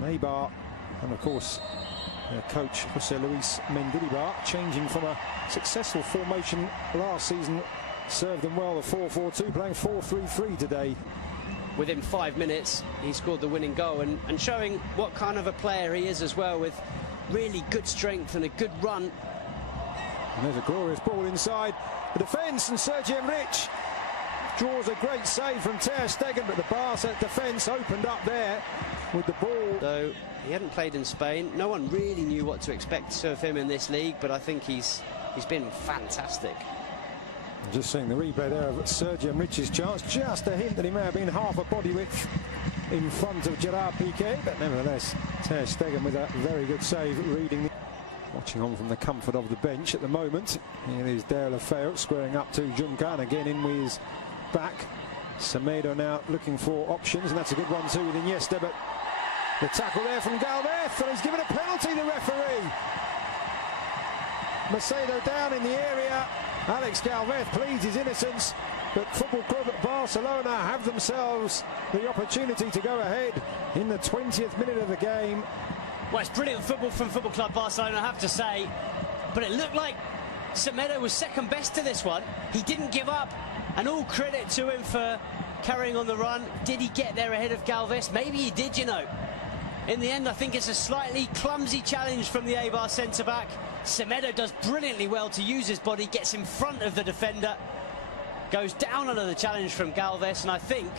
And Eibar, and of course their coach José Luis Mendilibar, changing from a successful formation last season, served them well, the 4-4-2, playing 4-3-3 today. Within 5 minutes he scored the winning goal, and showing what kind of a player he is as well, with really good strength and a good run. And there's a glorious ball inside the defence, and Sergio Enrich draws a great save from Ter Stegen, but the Barca defence opened up there with the ball. Though he hadn't played in Spain, no one really knew what to expect of him in this league, but I think he's been fantastic. Just seeing the replay there of Sergio Enrich's chance, just a hint that he may have been half a body width in front of Gerard Piqué, but nevertheless Ter Stegen with a very good save, reading. Watching on from the comfort of the bench at the moment. Here is De La Feu squaring up to Juncan, again in with his back. Semedo now looking for options, and that's a good one too with Iniesta, but the tackle there from Galvez, and he's given a penalty, the referee. Macedo down in the area. Alex Galvez pleads his innocence, but Football Club Barcelona have themselves the opportunity to go ahead in the 20th minute of the game. Well, it's brilliant football from Football Club Barcelona, I have to say, but it looked like Semedo was second best to this one. He didn't give up, and all credit to him for carrying on the run. Did he get there ahead of Galvez? Maybe he did, you know. In the end, I think it's a slightly clumsy challenge from the Eibar centre-back. Semedo does brilliantly well to use his body, gets in front of the defender, goes down under the challenge from Galvez, and I think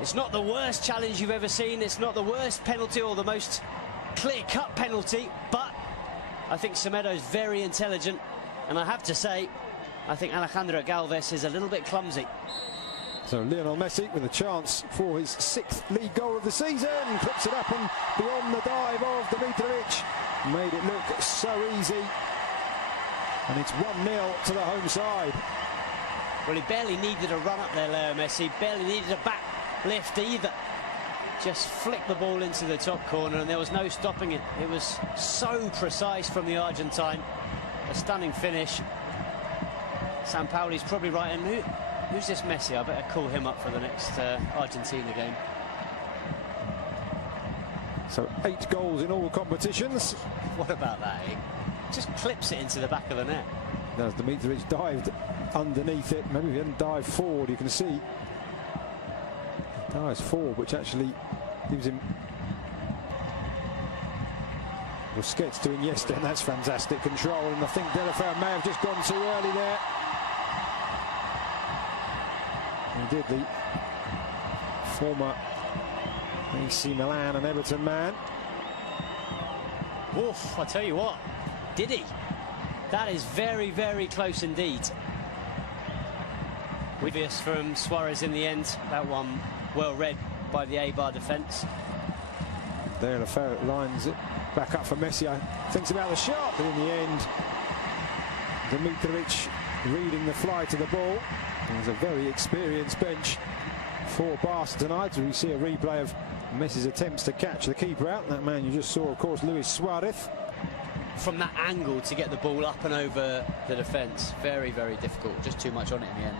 it's not the worst challenge you've ever seen. It's not the worst penalty or the most clear-cut penalty, but I think Semedo's very intelligent, and I have to say, I think Alejandro Galvez is a little bit clumsy. So Lionel Messi with a chance for his 6th league goal of the season, clips it up and beyond the dive of Dimitrovic, made it look so easy, and it's 1-0 to the home side. Well, he barely needed a run up there, Leo Messi, barely needed a back lift either. Just flicked the ball into the top corner, and there was no stopping it. It was so precise from the Argentine. A stunning finish. Sampaoli's probably right, and who's this Messi? I better call him up for the next Argentina game. So 8 goals in all competitions. What about that, eh? Just clips it into the back of the net. As Dimitrovic dived underneath it, maybe if he hadn't dived forward, you can see dives forward, which actually gives him Busquets to Iniesta, and that's fantastic control, and I think De La Feu may have just gone too early there. He did, the former AC Milan and Everton man. Oof, I tell you what, did he? That is very, very close indeed. Obvious from Suarez in the end, that one well read by the Eibar defence. De La Feu lines it back up for Messi, thinks about the shot, but in the end Dimitrovic reading the fly to the ball. There's a very experienced bench for Barca tonight. We see a replay of Messi's attempts to catch the keeper out. That man you just saw, of course, Luis Suarez. From that angle to get the ball up and over the defence, very, very difficult. Just too much on it in the end.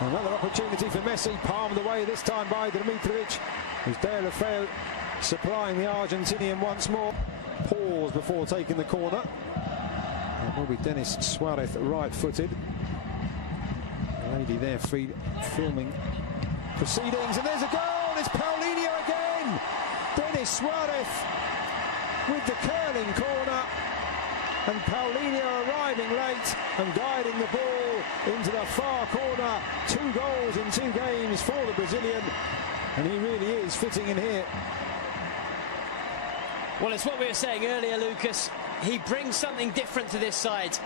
Another opportunity for Messi, palmed away this time by Dimitrovic. As De La Feu supplying the Argentinian once more. Pause before taking the corner. It will be Denis Suarez right-footed. The lady there filming proceedings, and there's a goal. It's Paulinho again. Denis Suarez with the curling corner, and Paulinho arriving late and guiding the ball into the far corner. 2 goals in 2 games for the Brazilian, and he really is fitting in here. Well, it's what we were saying earlier, Lucas. He brings something different to this side.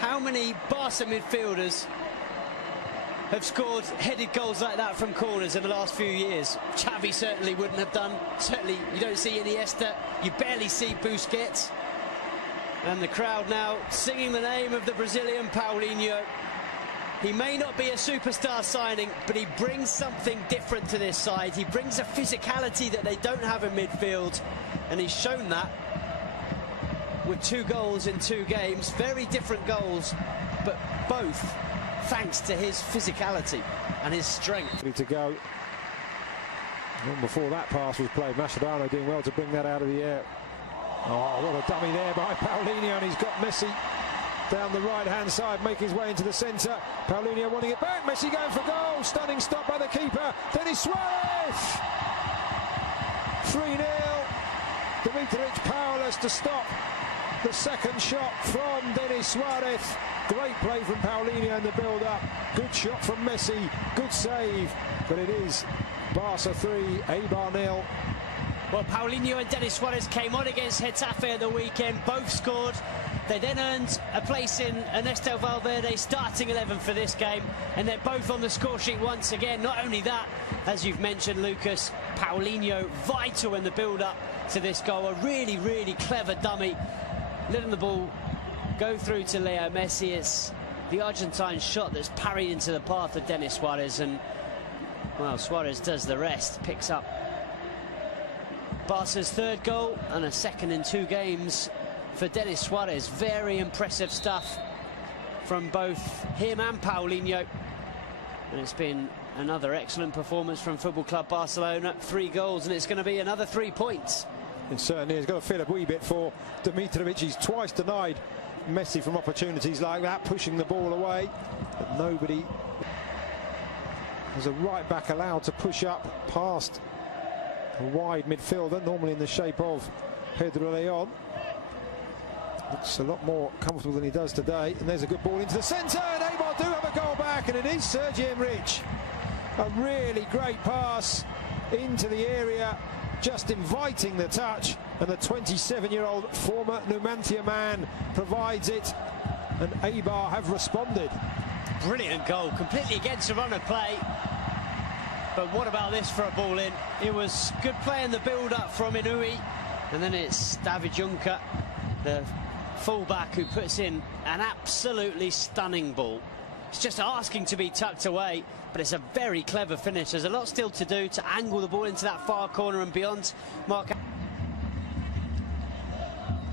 How many Barca midfielders have scored headed goals like that from corners in the last few years? Xavi certainly wouldn't have done. Certainly you don't see Iniesta, you barely see Busquets. And the crowd now singing the name of the Brazilian Paulinho. He may not be a superstar signing, but he brings something different to this side. He brings a physicality that they don't have in midfield, and he's shown that with 2 goals in 2 games. Very different goals, but both thanks to his physicality and his strength. Ready to go. Long before that pass was played, Mascherano doing well to bring that out of the air. Oh, what a dummy there by Paulinho, and he's got Messi down the right-hand side, making his way into the centre. Paulinho wanting it back, Messi going for goal. Stunning stop by the keeper, Denis Suarez! 3-0. Dimitrovic powerless to stop the second shot from Denis Suarez. Great play from Paulinho in the build-up. Good shot from Messi, good save. But it is Barca 3, Eibar 0. Well, Paulinho and Denis Suarez came on against Getafe at the weekend, both scored. They then earned a place in Ernesto Valverde's starting 11 for this game, and they're both on the score sheet once again. Not only that, as you've mentioned, Lucas, Paulinho vital in the build-up to this goal. A really, really clever dummy, letting the ball go through to Leo Messi. It's the Argentine shot that's parried into the path of Denis Suarez, and, well, Suarez does the rest, picks up Barca's third goal and a second in 2 games for Denis Suarez. Very impressive stuff from both him and Paulinho. And it's been another excellent performance from Football Club Barcelona. 3 goals, and it's going to be another 3 points. It certainly has got to feel a wee bit for Dimitrovic. He's twice denied Messi from opportunities like that, pushing the ball away. But nobody. There's a right back allowed to push up past a wide midfielder, normally in the shape of Pedro Leon. Looks a lot more comfortable than he does today. And there's a good ball into the centre, and Eibar do have a goal back, and it is Sergi Enrich. A really great pass into the area, just inviting the touch, and the 27-year-old former Numancia man provides it, and Eibar have responded. Brilliant goal, completely against the run of play. But what about this for a ball in? It was good play in the build-up from Inui, and then it's David Juncker, the fullback, who puts in an absolutely stunning ball. It's just asking to be tucked away, but it's a very clever finish. There's a lot still to do to angle the ball into that far corner and beyond. Mark.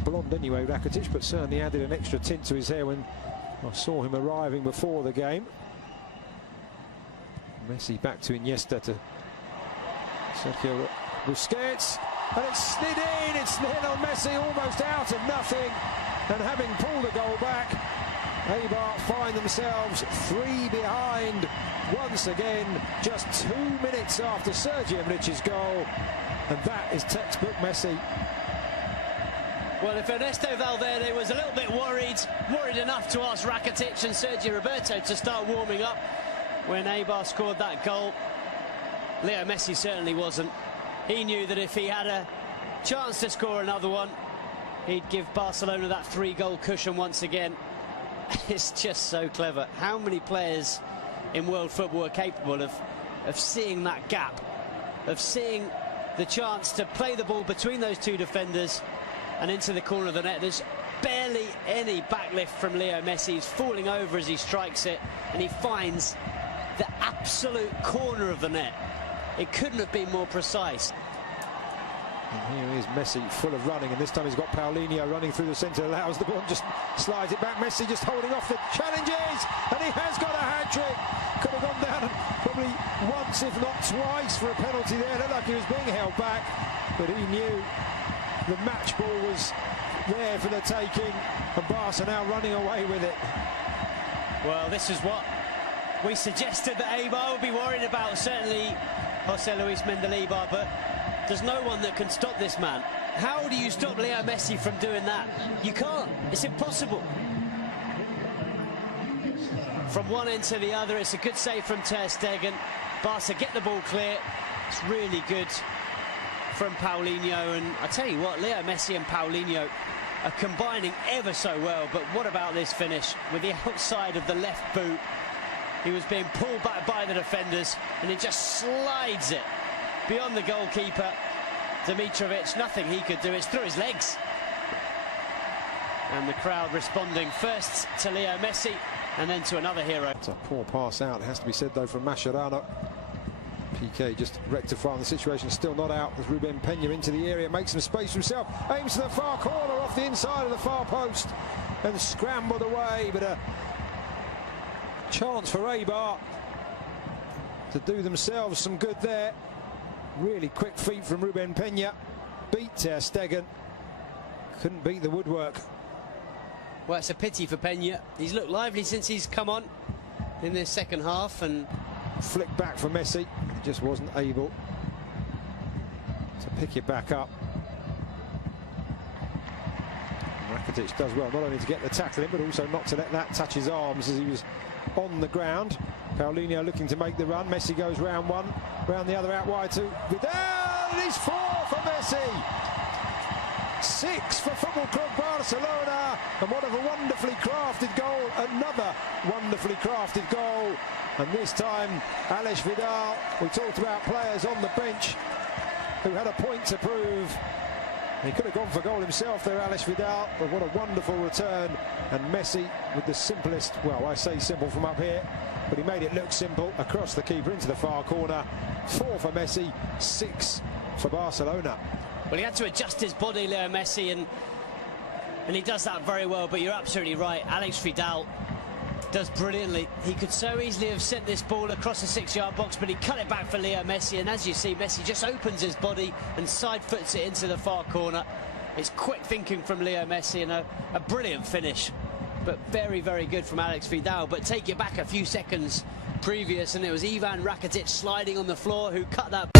Blonde anyway, Rakitic, but certainly added an extra tint to his hair when I saw him arriving before the game. Messi back to Iniesta, to Sergio Busquets, and it's slid in. It's Lionel Messi almost out of nothing, and having pulled the goal back, Eibar find themselves 3 behind once again, just 2 minutes after Sergi Enrich's goal, and that is textbook Messi. Well, if Ernesto Valverde was a little bit worried enough to ask Rakitic and Sergio Roberto to start warming up when Eibar scored that goal, Leo Messi certainly wasn't. He knew that if he had a chance to score another one, he'd give Barcelona that 3-goal cushion once again. It's just so clever. How many players in world football are capable of seeing that gap, of seeing the chance to play the ball between those 2 defenders and into the corner of the net? There's barely any backlift from Leo Messi. He's falling over as he strikes it, and he finds the absolute corner of the net. It couldn't have been more precise. And here is Messi, full of running, and this time he's got Paulinho running through the centre, allows the ball, just slides it back. Messi just holding off the challenges, and he has got a hat-trick. Could have gone down probably once, if not twice, for a penalty there. Looked like he was being held back, but he knew the match ball was there for the taking, and Barca now running away with it. Well, this is what we suggested that Eibar would be worried about, certainly Jose Luis Mendilibar, but there's no one that can stop this man. How do you stop Leo Messi from doing that? You can't. It's impossible. From one end to the other, it's a good save from Ter Stegen. Barca get the ball clear. It's really good from Paulinho, and I tell you what, Leo Messi and Paulinho are combining ever so well. But what about this finish with the outside of the left boot? He was being pulled back by the defenders, and he just slides it beyond the goalkeeper. Dimitrovic, nothing he could do. It's through his legs. And the crowd responding first to Leo Messi and then to another hero. It's a poor pass out, it has to be said, though, from Mascherano. Piqué just rectifying the situation, still not out as Ruben Peña into the area, makes some space for himself, aims to the far corner off the inside of the far post and scrambled away, but a chance for Eibar to do themselves some good there. Really quick feet from Ruben Peña. Beat Ter Stegen. Couldn't beat the woodwork. Well, it's a pity for Peña. He's looked lively since he's come on in this second half, and flick back for Messi. He just wasn't able to pick it back up. Rakitic does well not only to get the tackle in, but also not to let that touch his arms as he was on the ground. Paulinho looking to make the run. Messi goes round one, round the other, out wide to Vidal. It is 4 for Messi. 6 for Football Club Barcelona, and what a wonderfully crafted goal. Another wonderfully crafted goal, and this time Alex Vidal. We talked about players on the bench who had a point to prove. He could have gone for goal himself there, Alex Vidal, but what a wonderful return. And Messi with the simplest, well, I say simple from up here, but he made it look simple across the keeper into the far corner. 4 for Messi, 6 for Barcelona. Well, he had to adjust his body, Leo Messi, and he does that very well. But you're absolutely right, Alex Vidal does brilliantly. He could so easily have sent this ball across the 6-yard box, but he cut it back for Leo Messi, and as you see, Messi just opens his body and side foots it into the far corner. It's quick thinking from Leo Messi, and a brilliant finish, but very, very good from Alex Vidal. But take it back a few seconds previous, and it was Ivan Rakitic sliding on the floor who cut that